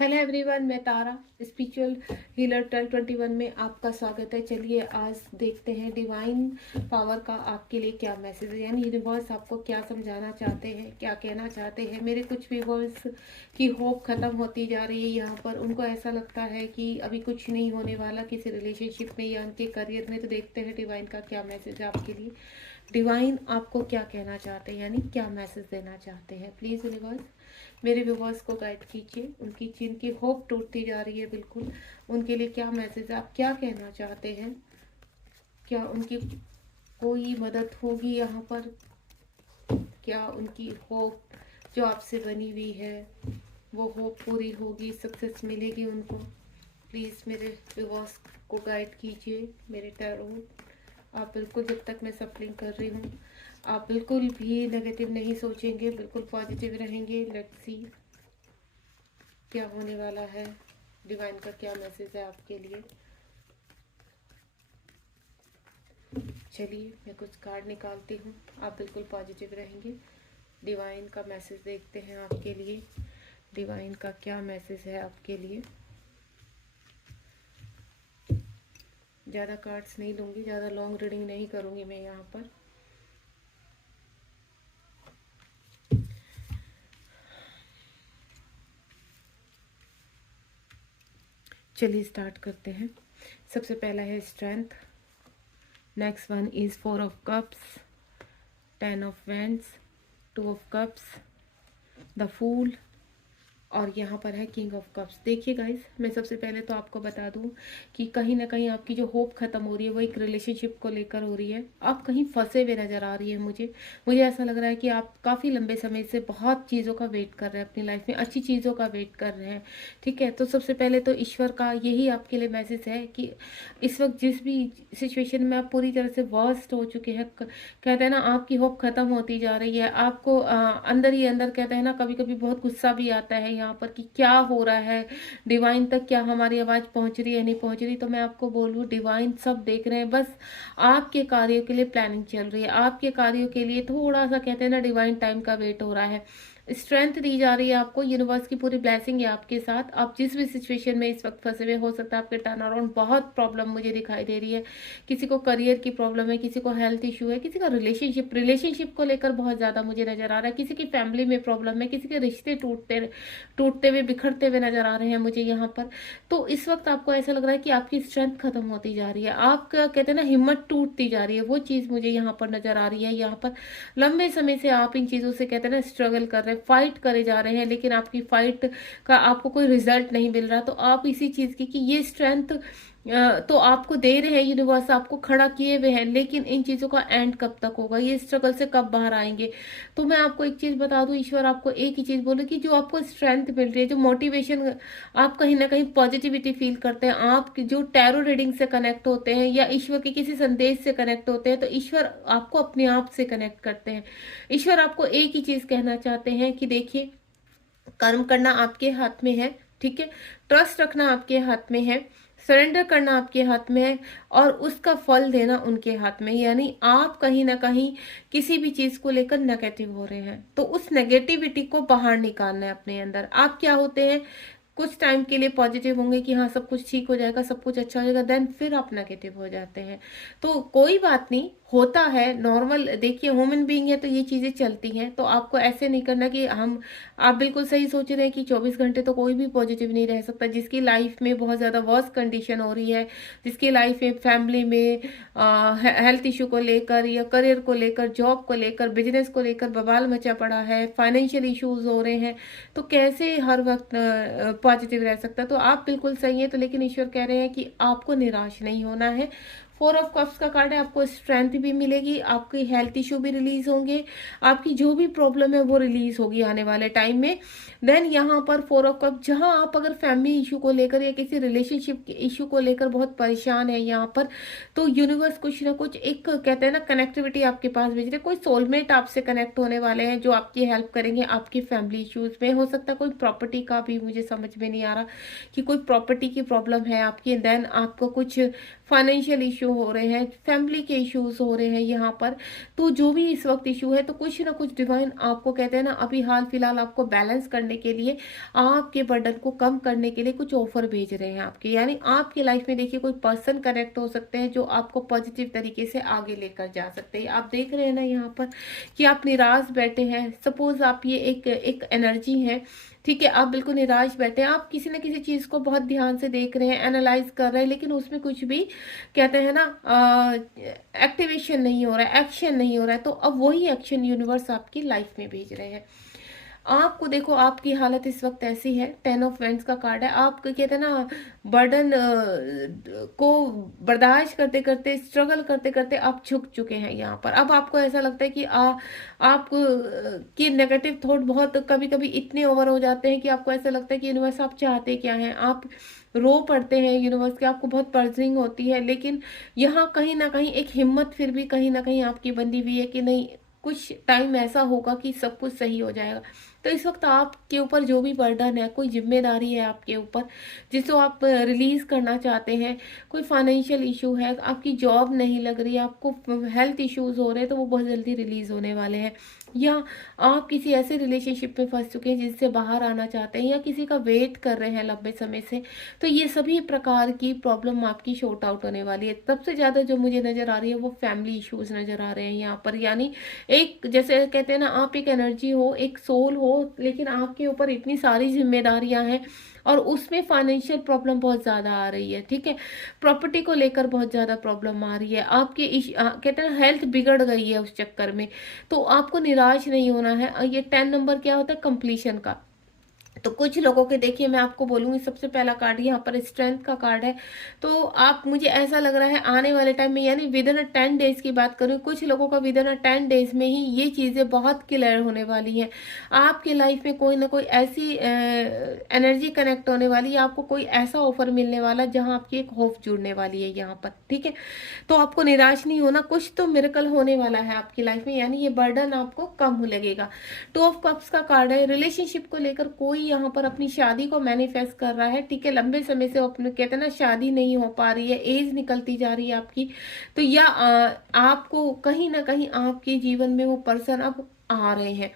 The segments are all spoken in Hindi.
हेलो एवरीवन, मैं तारा स्पिरिचुअल हीलर 1221 में आपका स्वागत है। चलिए आज देखते हैं डिवाइन पावर का आपके लिए क्या मैसेज है, यानी यूनिवर्स आपको क्या समझाना चाहते हैं, क्या कहना चाहते हैं। मेरे कुछ व्यूअर्स की होप ख़त्म होती जा रही है यहाँ पर, उनको ऐसा लगता है कि अभी कुछ नहीं होने वाला किसी रिलेशनशिप में या उनके करियर में। तो देखते हैं डिवाइन का क्या मैसेज है आपके लिए। डिवाइन आपको क्या कहना चाहते हैं, यानी क्या मैसेज देना चाहते हैं। प्लीज़ यूनिवर्स मेरे व्यूवर्स को गाइड कीजिए। उनकी जिनकी होप टूटती जा रही है बिल्कुल, उनके लिए क्या मैसेज, आप क्या कहना चाहते हैं। क्या उनकी कोई मदद होगी यहाँ पर, क्या उनकी होप जो आपसे बनी हुई है वो होप पूरी होगी, सक्सेस मिलेगी उनको। प्लीज़ मेरे व्यूवर्स को गाइड कीजिए। मेरे टैरो आप बिल्कुल, जब तक मैं सफलिंग कर रही हूँ आप बिल्कुल भी नेगेटिव नहीं सोचेंगे, बिल्कुल पॉजिटिव रहेंगे। लेट्स सी क्या होने वाला है, डिवाइन का क्या मैसेज है आपके लिए। चलिए मैं कुछ कार्ड निकालती हूँ, आप बिल्कुल पॉजिटिव रहेंगे। डिवाइन का मैसेज देखते हैं आपके लिए। डिवाइन का क्या मैसेज है आपके लिए। ज़्यादा कार्ड्स नहीं लूँगी, ज़्यादा लॉन्ग रीडिंग नहीं करूँगी मैं यहाँ पर। चलिए स्टार्ट करते हैं। सबसे पहला है strength, next one is 4 of cups, 10 of wands, 2 of cups, the fool, और यहाँ पर है किंग ऑफ कप्स। देखिए गाइस, मैं सबसे पहले तो आपको बता दूं कि कहीं ना कहीं आपकी जो होप खत्म हो रही है वो एक रिलेशनशिप को लेकर हो रही है। आप कहीं फंसे हुए नज़र आ रही है। मुझे ऐसा लग रहा है कि आप काफ़ी लंबे समय से बहुत चीज़ों का वेट कर रहे हैं, अपनी लाइफ में अच्छी चीज़ों का वेट कर रहे हैं। ठीक है, तो सबसे पहले तो ईश्वर का यही आपके लिए मैसेज है कि इस वक्त जिस भी सिचुएशन में आप पूरी तरह से वर्स्ट हो चुके हैं, कहते हैं ना आपकी होप खत्म होती जा रही है। आपको अंदर ही अंदर कहते हैं ना कभी कभी बहुत गुस्सा भी आता है यहाँ पर कि क्या हो रहा है, डिवाइन तक क्या हमारी आवाज़ पहुँच रही है नहीं पहुँच रही। तो मैं आपको बोलूँ डिवाइन सब देख रहे हैं, बस आपके कार्यों के लिए प्लानिंग चल रही है। आपके कार्यों के लिए थोड़ा सा कहते हैं ना डिवाइन टाइम का वेट हो रहा है। स्ट्रेंथ दी जा रही है आपको, यूनिवर्स की पूरी ब्लेसिंग है आपके साथ। आप जिस भी सिचुएशन में इस वक्त फंसे हुए, हो सकता है आपके टर्न अराउंड बहुत प्रॉब्लम मुझे दिखाई दे रही है। किसी को करियर की प्रॉब्लम है, किसी को हेल्थ इशू है, किसी का रिलेशनशिप को लेकर बहुत ज़्यादा मुझे नज़र आ रहा है, किसी की फैमिली में प्रॉब्लम है, किसी के रिश्ते टूटते टूटते हुए बिखरते हुए नज़र आ रहे हैं मुझे यहाँ पर। तो इस वक्त आपको ऐसा लग रहा है कि आपकी स्ट्रेंथ खत्म होती जा रही है, आपका कहते हैं ना हिम्मत टूटती जा रही है। वो चीज़ मुझे यहाँ पर नज़र आ रही है। यहाँ पर लंबे समय से आप इन चीज़ों से कहते हैं ना स्ट्रगल कर रहे हैं, फाइट करे जा रहे हैं, लेकिन आपकी फाइट का आपको कोई रिजल्ट नहीं मिल रहा। तो आप इसी चीज़ की कि ये स्ट्रेंथ तो आपको दे रहे हैं, यूनिवर्स आपको खड़ा किए हुए हैं, लेकिन इन चीज़ों का एंड कब तक होगा, ये स्ट्रगल से कब बाहर आएंगे। तो मैं आपको एक चीज़ बता दूं, ईश्वर आपको एक ही चीज़ बोले कि जो आपको स्ट्रेंथ मिल रही है, जो मोटिवेशन आप कहीं ना कहीं पॉजिटिविटी फील करते हैं, आप जो टैरो रीडिंग से कनेक्ट होते हैं या ईश्वर के किसी संदेश से कनेक्ट होते हैं, तो ईश्वर आपको अपने आप से कनेक्ट करते हैं। ईश्वर आपको एक ही चीज़ कहना चाहते हैं कि देखिए कर्म करना आपके हाथ में है, ठीक है, ट्रस्ट रखना आपके हाथ में है, सरेंडर करना आपके हाथ में है, और उसका फल देना उनके हाथ में। यानी आप कहीं ना कहीं किसी भी चीज को लेकर नेगेटिव हो रहे हैं, तो उस नेगेटिविटी को बाहर निकालना है अपने अंदर। आप क्या होते हैं, कुछ टाइम के लिए पॉजिटिव होंगे कि हाँ सब कुछ ठीक हो जाएगा, सब कुछ अच्छा हो जाएगा, देन फिर आप नेगेटिव हो जाते हैं। तो कोई बात नहीं, होता है, नॉर्मल। देखिए ह्यूमन बीइंग है तो ये चीजें चलती हैं। तो आपको ऐसे नहीं करना कि हम, आप बिल्कुल सही सोच रहे हैं कि 24 घंटे तो कोई भी पॉजिटिव नहीं रह सकता। जिसकी लाइफ में बहुत ज्यादा वर्स्ट कंडीशन हो रही है, जिसकी लाइफ में फैमिली में हेल्थ इशू को लेकर या करियर को लेकर, जॉब को लेकर, बिजनेस को लेकर बवाल मचा पड़ा है, फाइनेंशियल इश्यूज हो रहे हैं, तो कैसे हर वक्त पॉजिटिव रह सकता। तो आप बिल्कुल सही है। तो लेकिन ईश्वर कह रहे हैं कि आपको निराश नहीं होना है। 4 ऑफ कप्स का कार्ड है, आपको स्ट्रेंथ भी मिलेगी, आपकी हेल्थ इशू भी रिलीज होंगे, आपकी जो भी प्रॉब्लम है वो रिलीज होगी आने वाले टाइम में। देन यहाँ पर 4 ऑफ कप, जहाँ आप अगर फैमिली इशू को लेकर या किसी रिलेशनशिप के इशू को लेकर बहुत परेशान है यहाँ पर, तो यूनिवर्स कुछ ना कुछ एक कहते हैं ना कनेक्टिविटी आपके पास भेज रहे। कोई सोलमेट आपसे कनेक्ट होने वाले हैं जो आपकी हेल्प करेंगे आपकी फैमिली इश्यूज में। हो सकता है कोई प्रॉपर्टी का भी, मुझे समझ में नहीं आ रहा कि कोई प्रॉपर्टी की प्रॉब्लम है आपकी, देन आपको कुछ फाइनेंशियल इशू इशू हो रहे हैं, फैमिली के इश्यूज हो रहे हैं यहाँ पर, तो जो भी इस वक्त इशू है, तो कुछ ना कुछ डिवाइन आपको कहते हैं ना, अभी हाल फिलहाल आपको बैलेंस करने के लिए, आपके बर्डन को कम करने के लिए कुछ ऑफर भेज रहे हैं आपके। यानी आपकी लाइफ में देखिए कोई पर्सन कनेक्ट हो सकते हैं जो आपको पॉजिटिव तरीके से आगे लेकर जा सकते हैं। आप देख रहे हैं ना यहाँ पर कि आप निराश बैठे हैं, सपोज आप ये एक एनर्जी है, ठीक है, आप बिल्कुल निराश बैठे हैं, आप किसी न किसी चीज को बहुत ध्यान से देख रहे हैं, एनालाइज कर रहे हैं, लेकिन उसमें कुछ भी कहते हैं ना एक्टिवेशन नहीं हो रहा है, एक्शन नहीं हो रहा है। तो अब वही एक्शन यूनिवर्स आपकी लाइफ में भेज रहे हैं। आपको देखो आपकी हालत इस वक्त ऐसी है, 10 ऑफ वैंड्स का कार्ड है, आप कहते हैं ना बर्डन को बर्दाश्त करते करते, स्ट्रगल करते करते आप झुक चुके हैं यहाँ पर। अब आपको ऐसा लगता है कि आप की नेगेटिव थॉट बहुत कभी कभी इतने ओवर हो जाते हैं कि आपको ऐसा लगता है कि यूनिवर्स आप चाहते क्या हैं, आप रो पड़ते हैं यूनिवर्स के, आपको बहुत पर्जनिंग होती है, लेकिन यहाँ कहीं ना कहीं एक हिम्मत फिर भी कहीं ना कहीं आपकी बंधी हुई है कि नहीं, कुछ टाइम ऐसा होगा कि सब कुछ सही हो जाएगा। तो इस वक्त आपके ऊपर जो भी बर्डन है, कोई जिम्मेदारी है आपके ऊपर जिसको आप रिलीज करना चाहते हैं, कोई फाइनेंशियल इशू है, आपकी जॉब नहीं लग रही है, आपको हेल्थ इश्यूज हो रहे हैं, तो वो बहुत जल्दी रिलीज होने वाले हैं। या आप किसी ऐसे रिलेशनशिप में फंस चुके हैं जिससे बाहर आना चाहते हैं, या किसी का वेट कर रहे हैं लंबे समय से, तो ये सभी प्रकार की प्रॉब्लम आपकी शॉर्ट आउट होने वाली है। सबसे ज्यादा जो मुझे नजर आ रही है वो फैमिली इश्यूज नजर आ रहे हैं यहाँ पर। यानी एक जैसे कहते हैं ना, आप एक एनर्जी हो, एक सोल हो, लेकिन आपके ऊपर इतनी सारी जिम्मेदारियां हैं और उसमें फाइनेंशियल प्रॉब्लम बहुत ज्यादा आ रही है, ठीक है, प्रॉपर्टी को लेकर बहुत ज्यादा प्रॉब्लम आ रही है, आपके कहते हैं हेल्थ बिगड़ गई है उस चक्कर में। तो आपको निराश नहीं होना है। ये 10 नंबर क्या होता है, कंप्लीशन का। तो कुछ लोगों के देखिए मैं आपको बोलूंगी, सबसे पहला कार्ड यहाँ पर स्ट्रेंथ का कार्ड है। तो आप, मुझे ऐसा लग रहा है आने वाले टाइम में, यानी विद इन 10 डेज की बात करूँ, कुछ लोगों का विद इन 10 डेज में ही ये चीजें बहुत क्लियर होने वाली हैं। आपकी लाइफ में कोई ना कोई ऐसी एनर्जी कनेक्ट होने वाली है, आपको कोई ऐसा ऑफर मिलने वाला जहां आपकी एक होप जुड़ने वाली है यहाँ पर, ठीक है। तो आपको निराश नहीं होना, कुछ तो मिरेकल होने वाला है आपकी लाइफ में, यानी ये बर्डन आपको कम लगेगा। 2 ऑफ कप्स का कार्ड है, रिलेशनशिप को लेकर कोई यहाँ पर अपनी शादी को मैनिफेस्ट कर रहा है, ठीक है, लंबे समय से अपने कहते हैं ना शादी नहीं हो पा रही है, एज निकलती जा रही है आपकी, तो या आपको कहीं ना कहीं आपके जीवन में वो पर्सन अब आ रहे हैं।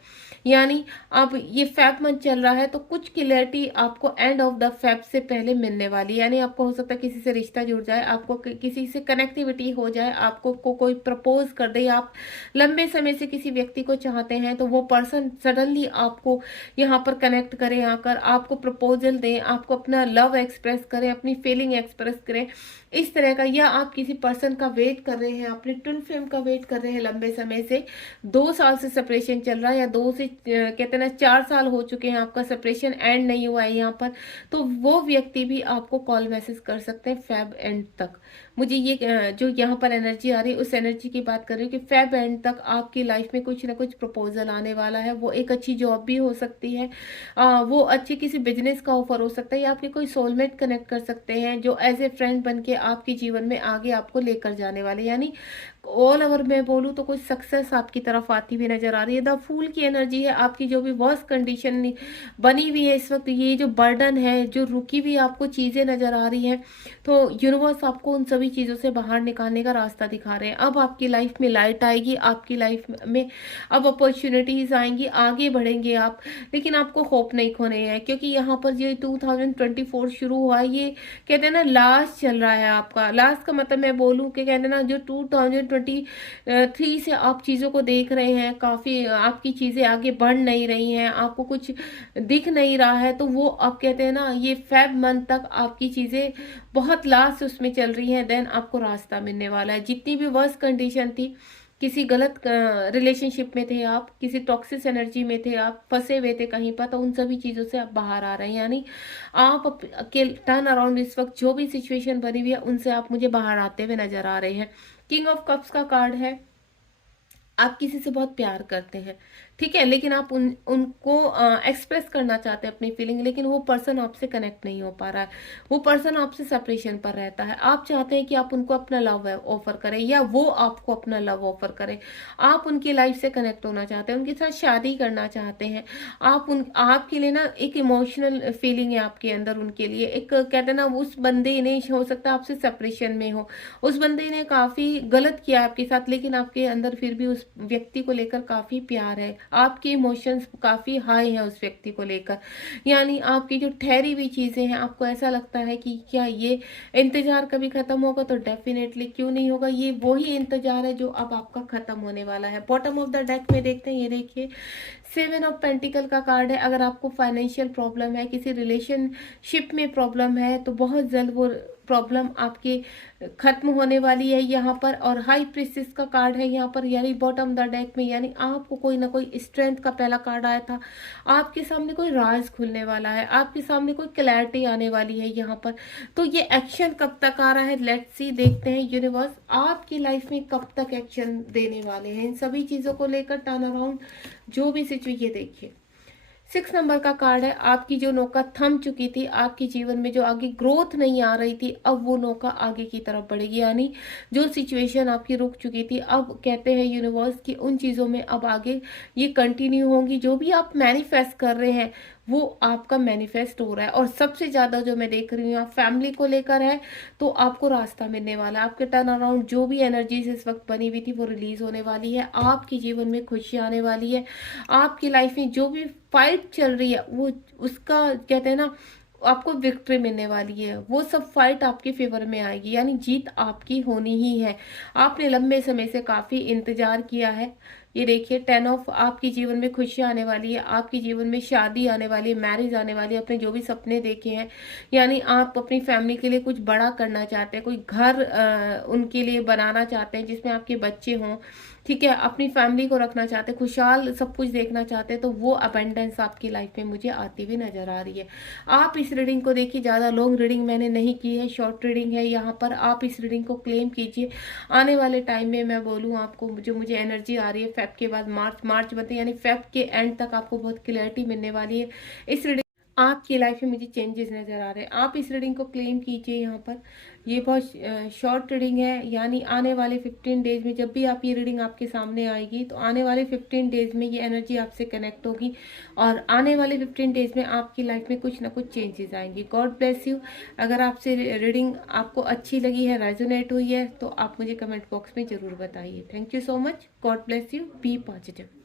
यानी अब ये फेब मंथ चल रहा है, तो कुछ क्लियरिटी आपको एंड ऑफ द फेब से पहले मिलने वाली है। यानी आपको हो सकता है किसी से रिश्ता जुड़ जाए, आपको किसी से कनेक्टिविटी हो जाए, आपको कोई प्रपोज कर दे, आप लंबे समय से किसी व्यक्ति को चाहते हैं, तो वो पर्सन सडनली आपको यहाँ पर कनेक्ट करे, आकर आपको प्रपोजल दे, आपको अपना लव एक्सप्रेस करें, अपनी फीलिंग एक्सप्रेस करें, इस तरह का। या आप किसी पर्सन का वेट कर रहे हैं, अपने ट्विन फ्लेम का वेट कर रहे हैं लंबे समय से, 2 साल से सेपरेशन चल रहा है, या 2 से कहते हैं ना 4 साल हो चुके हैं, आपका सेपरेशन एंड नहीं हुआ है यहाँ पर, तो वो व्यक्ति भी आपको कॉल मैसेज कर सकते हैं फेब एंड तक। मुझे ये जो यहाँ पर एनर्जी आ रही है उस एनर्जी की बात कर रही हूँ कि फेब एंड तक आपकी लाइफ में कुछ ना कुछ प्रपोजल आने वाला है। वो एक अच्छी जॉब भी हो सकती है, वो अच्छी किसी बिजनेस का ऑफर हो सकता है, या आपके कोई सोलमेट कनेक्ट कर सकते हैं जो एज ए फ्रेंड बन के आपके जीवन में आगे आपको लेकर जाने वाले। यानी ऑल ओवर मैं बोलूँ तो कुछ सक्सेस आपकी तरफ आती हुई नजर आ रही है। द फूल की एनर्जी है, आपकी जो भी वर्स्ट कंडीशन बनी हुई है इस वक्त, ये जो बर्डन है, जो रुकी हुई आपको चीजें नजर आ रही हैं, तो यूनिवर्स आपको उन सभी चीजों से बाहर निकालने का रास्ता दिखा रहे हैं। अब आपकी लाइफ में लाइट आएगी, आपकी लाइफ में अब अपॉर्चुनिटीज आएंगी, आगे बढ़ेंगे आप, लेकिन आपको होप नहीं खोने हैं, क्योंकि यहाँ पर जो 2024 शुरू हुआ है, ये कहते हैं ना लास्ट चल रहा है आपका। लास्ट का मतलब मैं बोलूँ कि कहते हैं ना जो 2023 से आप चीजों को देख रहे हैं, काफी आपकी चीजें आगे बढ़ नहीं रही हैं, आपको कुछ दिख नहीं रहा है, तो वो आप कहते हैं ना ये फेब मंथ तक आपकी चीजें बहुत लास्ट उसमें चल रही हैं, देन आपको रास्ता मिलने वाला है। जितनी भी वर्स्ट कंडीशन थी, किसी गलत रिलेशनशिप में थे आप, किसी टॉक्सिक एनर्जी में थे आप, फंसे हुए थे कहीं पर, तो उन सभी चीजों से आप बाहर आ रहे हैं। यानी आप के टर्न अराउंड इस वक्त जो भी सिचुएशन बनी हुई है उनसे आप मुझे बाहर आते हुए नजर आ रहे हैं। किंग ऑफ कप्स का कार्ड है, आप किसी से बहुत प्यार करते हैं, ठीक है, लेकिन आप उनको एक्सप्रेस करना चाहते हैं अपनी फीलिंग, लेकिन वो पर्सन आपसे कनेक्ट नहीं हो पा रहा है, वो पर्सन आपसे सेपरेशन पर रहता है। आप चाहते हैं कि आप उनको अपना लव ऑफर करें या वो आपको अपना लव ऑफर करें। आप उनकी लाइफ से कनेक्ट होना चाहते हैं, उनके साथ शादी करना चाहते हैं। आपके लिए ना एक इमोशनल फीलिंग है आपके अंदर उनके लिए। एक कहते हैं ना, उस बंदे ने, हो सकता है आपसे सेपरेशन में हो, उस बंदे ने काफी गलत किया आपके साथ, लेकिन आपके अंदर फिर भी उस व्यक्ति को लेकर काफी प्यार है, आपके इमोशंस काफी हाई है उस व्यक्ति को लेकर। यानी आपकी जो ठहरी हुई चीजें हैं, आपको ऐसा लगता है कि क्या ये इंतजार कभी खत्म होगा, तो डेफिनेटली क्यों नहीं होगा, ये वही इंतजार है जो अब आपका खत्म होने वाला है। बॉटम ऑफ द डेक में देखते हैं, ये देखिए 7 ऑफ पेंटिकल का कार्ड है। अगर आपको फाइनेंशियल प्रॉब्लम है, किसी रिलेशनशिप में प्रॉब्लम है, तो बहुत जल्द वो प्रॉब्लम आपकी खत्म होने वाली है यहाँ पर। और हाई प्रिंसेस का कार्ड है यहाँ पर, यानी बॉटम द डेक में, यानी आपको कोई ना कोई स्ट्रेंथ का पहला कार्ड आया था, आपके सामने कोई राज खुलने वाला है, आपके सामने कोई क्लैरिटी आने वाली है यहाँ पर। तो ये एक्शन कब तक आ रहा है, लेट्स सी, देखते हैं यूनिवर्स आपकी लाइफ में कब तक एक्शन देने वाले हैं इन सभी चीजों को लेकर। टर्न अराउंड जो भी सिचुएशन, ये देखिए 6 नंबर का कार्ड है। आपकी जो नौका थम चुकी थी, आपके जीवन में जो आगे ग्रोथ नहीं आ रही थी, अब वो नौका आगे की तरफ बढ़ेगी। यानी जो सिचुएशन आपकी रुक चुकी थी, अब कहते हैं यूनिवर्स की उन चीजों में अब आगे ये कंटिन्यू होंगी। जो भी आप मैनिफेस्ट कर रहे हैं वो आपका मैनिफेस्ट हो रहा है। और सबसे ज्यादा जो मैं देख रही हूँ फैमिली को लेकर है, तो आपको रास्ता मिलने वाला है। आपके टर्न अराउंड जो भी एनर्जीज इस वक्त बनी हुई थी वो रिलीज होने वाली है, आपके जीवन में खुशी आने वाली है। आपकी लाइफ में जो भी फाइट चल रही है, वो उसका कहते हैं ना, आपको विक्ट्री मिलने वाली है। वो सब फाइट आपके फेवर में आएगी, यानी जीत आपकी होनी ही है। आपने लंबे समय से काफी इंतजार किया है। ये देखिए 10 ऑफ, आपके जीवन में खुशियां आने वाली है, आपके जीवन में शादी आने वाली है, मैरिज आने वाली है। अपने जो भी सपने देखे हैं, यानी आप अपनी फैमिली के लिए कुछ बड़ा करना चाहते हैं, कोई घर उनके लिए बनाना चाहते हैं जिसमें आपके बच्चे हों, ठीक है, अपनी फैमिली को रखना चाहते हैं, खुशहाल सब कुछ देखना चाहते हैं, तो वो अबेंडेंस आपकी लाइफ में मुझे आती हुई नजर आ रही है। आप इस रीडिंग को देखिए, ज़्यादा लॉन्ग रीडिंग मैंने नहीं की है, शॉर्ट रीडिंग है यहाँ पर। आप इस रीडिंग को क्लेम कीजिए। आने वाले टाइम में मैं बोलूँ आपको, जो मुझे एनर्जी आ रही है फेब के बाद मार्च बनते, यानी फेब के एंड तक आपको बहुत क्लैरिटी मिलने वाली है। इस रीडिंग आपकी लाइफ में मुझे चेंजेस नजर आ रहे हैं। आप इस रीडिंग को क्लेम कीजिए यहाँ पर। ये बहुत शॉर्ट रीडिंग है, यानी आने वाले 15 डेज में जब भी आप ये रीडिंग आपके सामने आएगी, तो आने वाले 15 डेज में ये एनर्जी आपसे कनेक्ट होगी और आने वाले 15 डेज में आपकी लाइफ में कुछ ना कुछ चेंजेस आएंगी। God bless you. अगर आपसे रीडिंग आपको अच्छी लगी है, रेजोनेट हुई है, तो आप मुझे कमेंट बॉक्स में जरूर बताइए। Thank you so much. God bless you. Be positive.